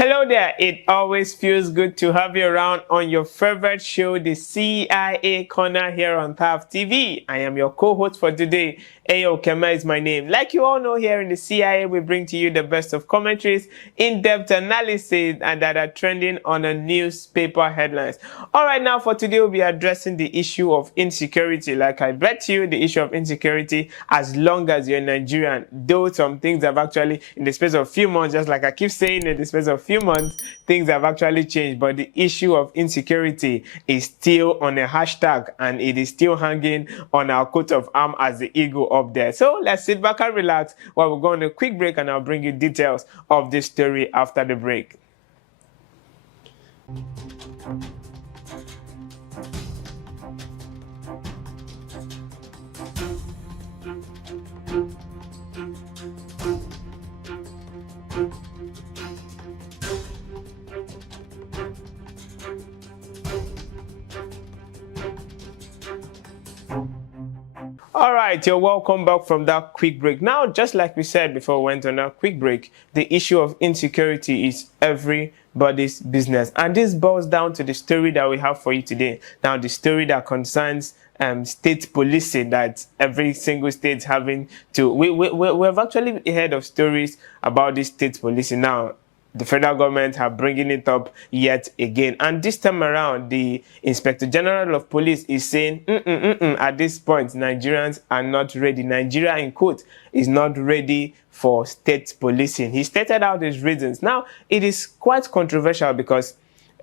Hello there, it always feels good to have you around on your favorite show, the CIA Corner here on TAF TV. I am your co-host for today. Ayo Kema is my name. Like you all know, here in the CIA, we bring to you the best of commentaries, in-depth analysis, and that are trending on the newspaper headlines. All right, now for today, we'll be addressing the issue of insecurity. Like I bet you, the issue of insecurity, as long as you're Nigerian, though some things have actually, in the space of a few months, just like I keep saying, in the space of a few months, things have actually changed. But the issue of insecurity is still on a hashtag, and it is still hanging on our coat of arms as the eagle up there. So let's sit back and relax while we go on a quick break, and I'll bring you details of this story after the break. All right, you're welcome back from that quick break. Now, just like we said before we went on a quick break, the issue of insecurity is everybody's business. And this boils down to the story that we have for you today. Now, the story that concerns state policing, that every single state having to... We've actually heard of stories about this state policing. Now, the federal government are bringing it up yet again. And this time around, the Inspector General of Police is saying, at this point, Nigerians are not ready. Nigeria, in quote, is not ready for state policing. He stated out his reasons. Now, it is quite controversial because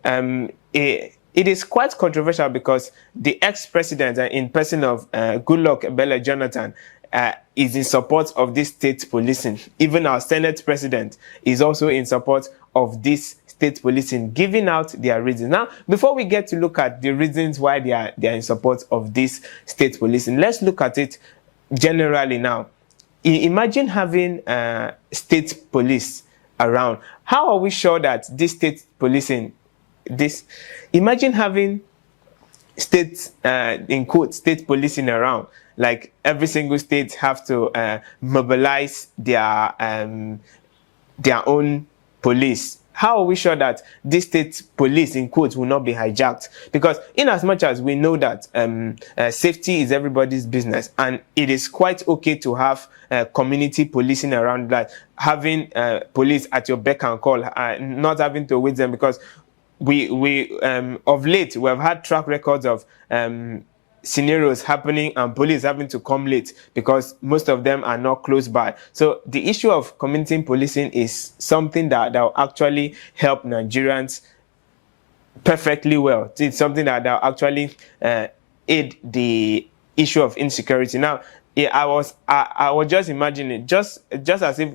it is quite controversial because the ex-president, in person of Goodluck Ebele Jonathan, is in support of this state policing. Even our Senate president is also in support of this state policing, giving out their reasons. Now, before we get to look at the reasons why they are in support of this state policing, let's look at it generally now. Imagine having state police around. How are we sure that this state policing, imagine having state, in quote, state policing around. Like every single state have to mobilize their own police. How are we sure that this state police, in quotes, will not be hijacked? Because in as much as we know that safety is everybody's business, and it is quite okay to have community policing around, that having police at your beck and call, not having to wait them, because we of late we have had track records of scenarios happening and police having to come late because most of them are not close by. So the issue of community policing is something that will actually help Nigerians perfectly well. It's something that will actually aid the issue of insecurity. Now, yeah, I was just imagining, just as if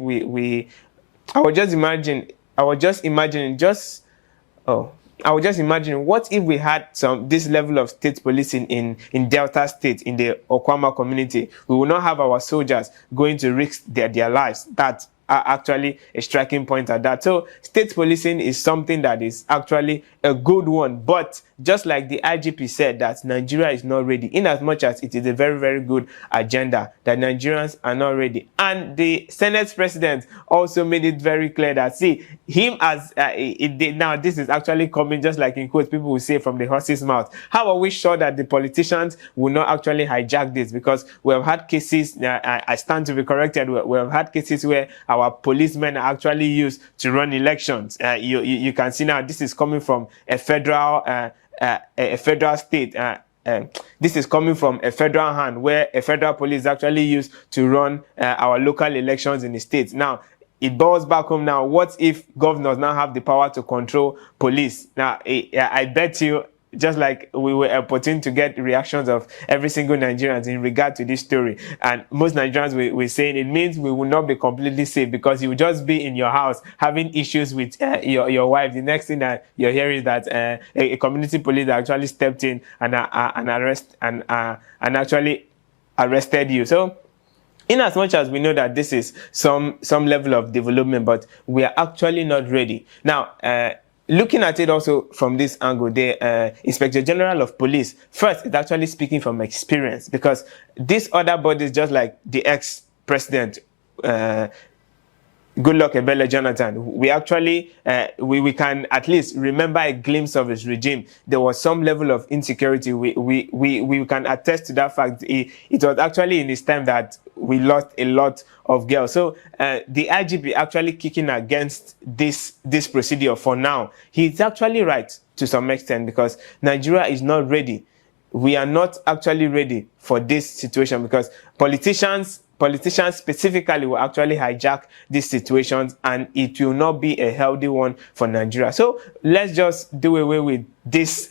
I was just imagining what if we had this level of state policing in Delta State, in the Okwama community. We will not have our soldiers going to risk their lives. That are actually a striking point at that. So state policing is something that is actually a good one. But just like the IGP said, that Nigeria is not ready, in as much as it is a very, very good agenda, that Nigerians are not ready. And the Senate president also made it very clear that, see, him as now this is actually coming, just like in quotes, people will say, from the horse's mouth. How are we sure that the politicians will not actually hijack this? Because we have had cases, I stand to be corrected, we have had cases where our policemen are actually used to run elections. You can see now this is coming from a federal state. This is coming from a federal hand, where a federal police is actually used to run our local elections in the states. Now, it boils back home now. What if governors now have the power to control police? Now, I bet you, just like we were opportune to get reactions of every single Nigerian in regard to this story. And most Nigerians were saying it means we will not be completely safe, because you will just be in your house having issues with your wife. The next thing that you're hearing is that a community police actually stepped in and actually arrested you. So, in as much as we know that this is some level of development, but we are actually not ready. Now, looking at it also from this angle, the Inspector General of Police, first, is actually speaking from experience, because these other bodies, just like the ex-president good luck Ebele Jonathan, we actually we can at least remember a glimpse of his regime. There was some level of insecurity. We can attest to that fact. It was actually in his time that we lost a lot of girls. So the IGP actually kicking against this procedure for now. He's actually right to some extent, because Nigeria is not ready. We are not actually ready for this situation, because politicians specifically will actually hijack these situations, and it will not be a healthy one for Nigeria. So let's just do away with this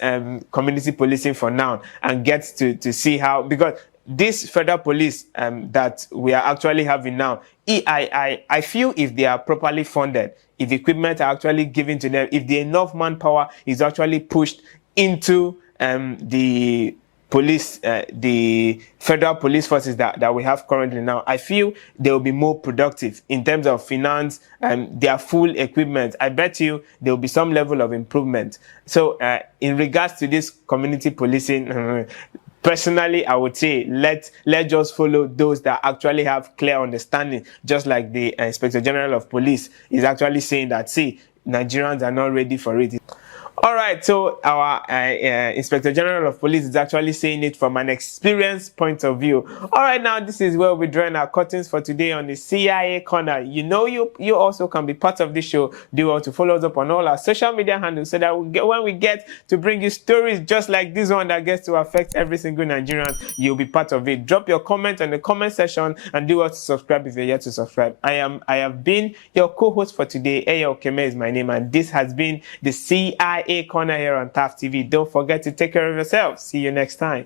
community policing for now and get to see how, because this federal police that we are actually having now, I feel if they are properly funded, if equipment are actually given to them, if the enough manpower is actually pushed into the police, the federal police forces that we have currently now, I feel they will be more productive in terms of finance and their full equipment. I bet you there will be some level of improvement. So in regards to this community policing, personally, I would say let's just follow those that actually have clear understanding, just like the Inspector General of Police is actually saying that, see, Nigerians are not ready for it. All right, so our Inspector General of Police is actually saying it from an experienced point of view. All right, now this is where we're drawing our curtains for today on the CIA Corner. You know, you also can be part of this show. Do well to follow us up on all our social media handles, so that when we get to bring you stories just like this one that gets to affect every single Nigerian, you'll be part of it. Drop your comment in the comment section, and do well to subscribe if you're yet to subscribe. I have been your co-host for today. Eya Okeme is my name, and this has been the CIA Corner here on TAF TV. Don't forget to take care of yourself. See you next time.